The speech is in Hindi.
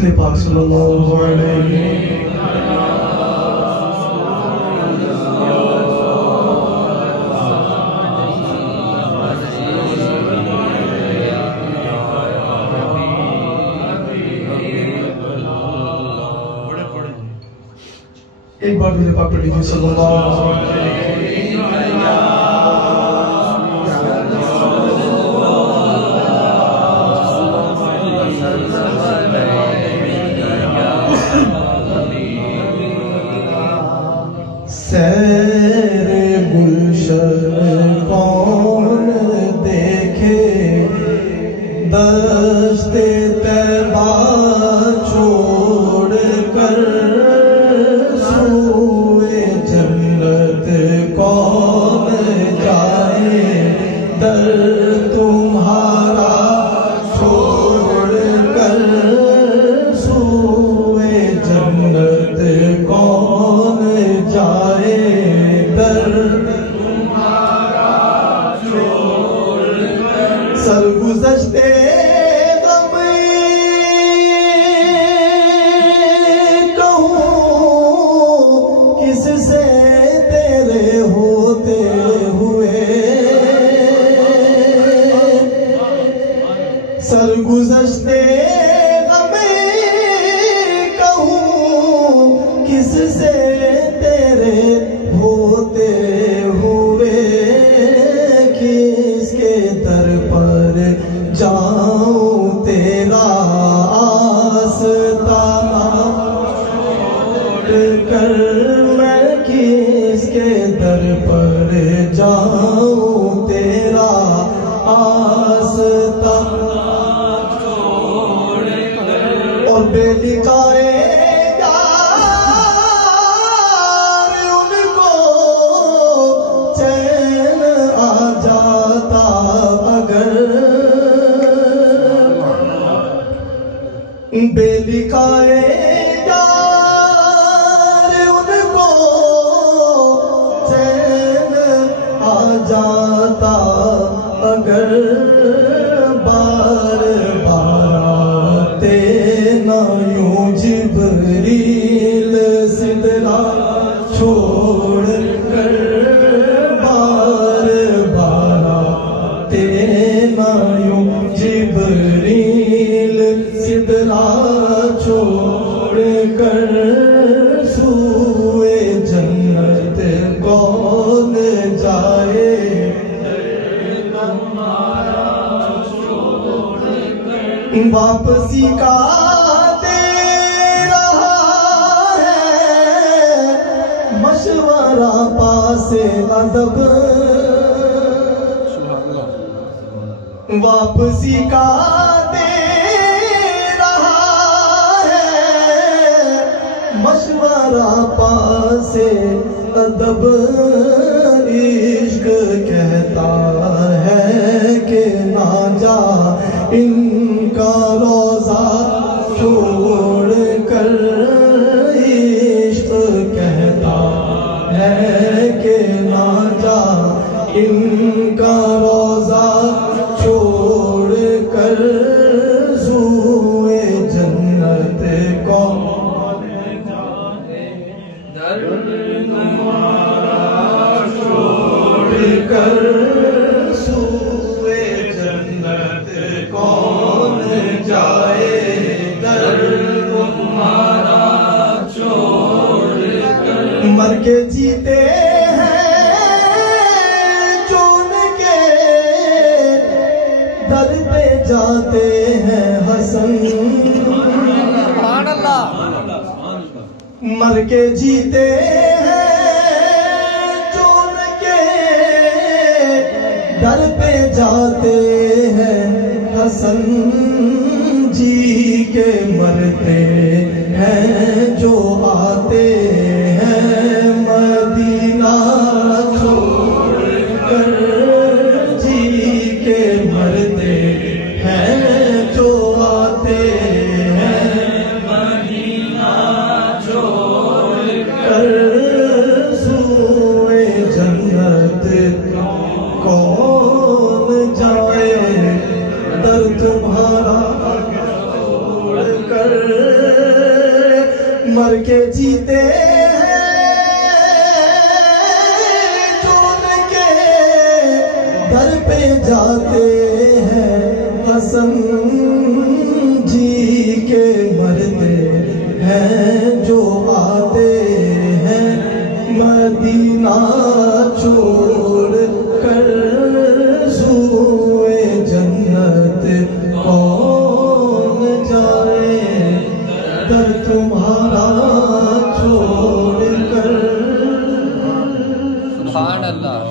रसूल पाक सल्लल्लाहु अलैहि एक बार मेरे पाक पढ़ लीजिए सल्लल्लाहु अलैहि सैरे गुलशन कौन देखे दस्ते तैबा छोड़ कर सूए जन्नत कौन जाए दर तुम्हारा छोड़ कर सूए जन्नत कौन जाए दर तुम्हारा छोड़ कर सरगुज़श्ते सरगुज़श्ते गमे कहूँ किससे तेरे होते हुए किसके दर पर जाऊँ तेरा आस्ताना छोड़ कर मैं किसके दर पर जाऊँ तेरा आस्ताना और बेलिकाए यार उनको चैन आ जाता अगर बेलिकाए यार उनको चैन आ जाता अगर बार बार आते ना यूं जिब्रील सिदरा छोड़ कर बार बार आते ना यूं जिब्रील सिदरा छोड़ कर सूए जन्नत कौन जाए वापसी का दे रहा है मशवरा पासे अदब वापसी का दे रहा है मशवरा पासे अदब इश्क कहता है कि ना जा इनका रोजा छोड़ कर इश्क कहता है कि ना जा इनका रोजा छोड़ कर सूए जन्नत कौन जाए दर तुम्हारा छोड़ कर सूए जन्नत कौन जाए दर तुम्हारा छोड़ कर मर के जीते दर पे जाते हैं हसन मर के जीते हैं चुन के दर पे जाते हैं हसन जी के मरते हैं जो आते हैं मदीना छोड़ कर जी के मरते हैं जो आते हैं मदीना छोड़ कर सूए जन्नत कौन जाए दर तुम्हारा दर पे जाते हैं हसन जी के मरते हैं जो आते हैं मदीना छोड़ कर सूए जन्नत कौन जाए दर तुम्हारा छोड़ कर। सुभान अल्लाह।